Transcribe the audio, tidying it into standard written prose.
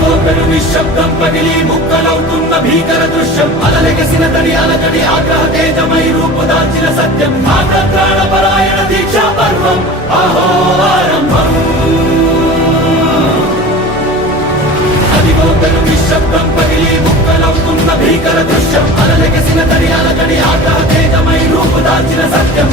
అదిగో పెను నిశ్శబ్దం పగిలి ముక్కలవుతున్న భీకర దృశ్యం అలలెగసిన తడి అలకడి ఆగ్రహ తేజమై రూపుదాల్చిన సత్యం ప్రాణపరాయణ దీక్షా పర్వం అహో ఆరంభం అదిగో పెను నిశ్శబ్దం పగిలి ముక్కలవుతున్న భీకర దృశ్యం అలలెగసిన తడి అలకడి ఆగ్రహ తేజమై రూపుదాల్చిన సత్యం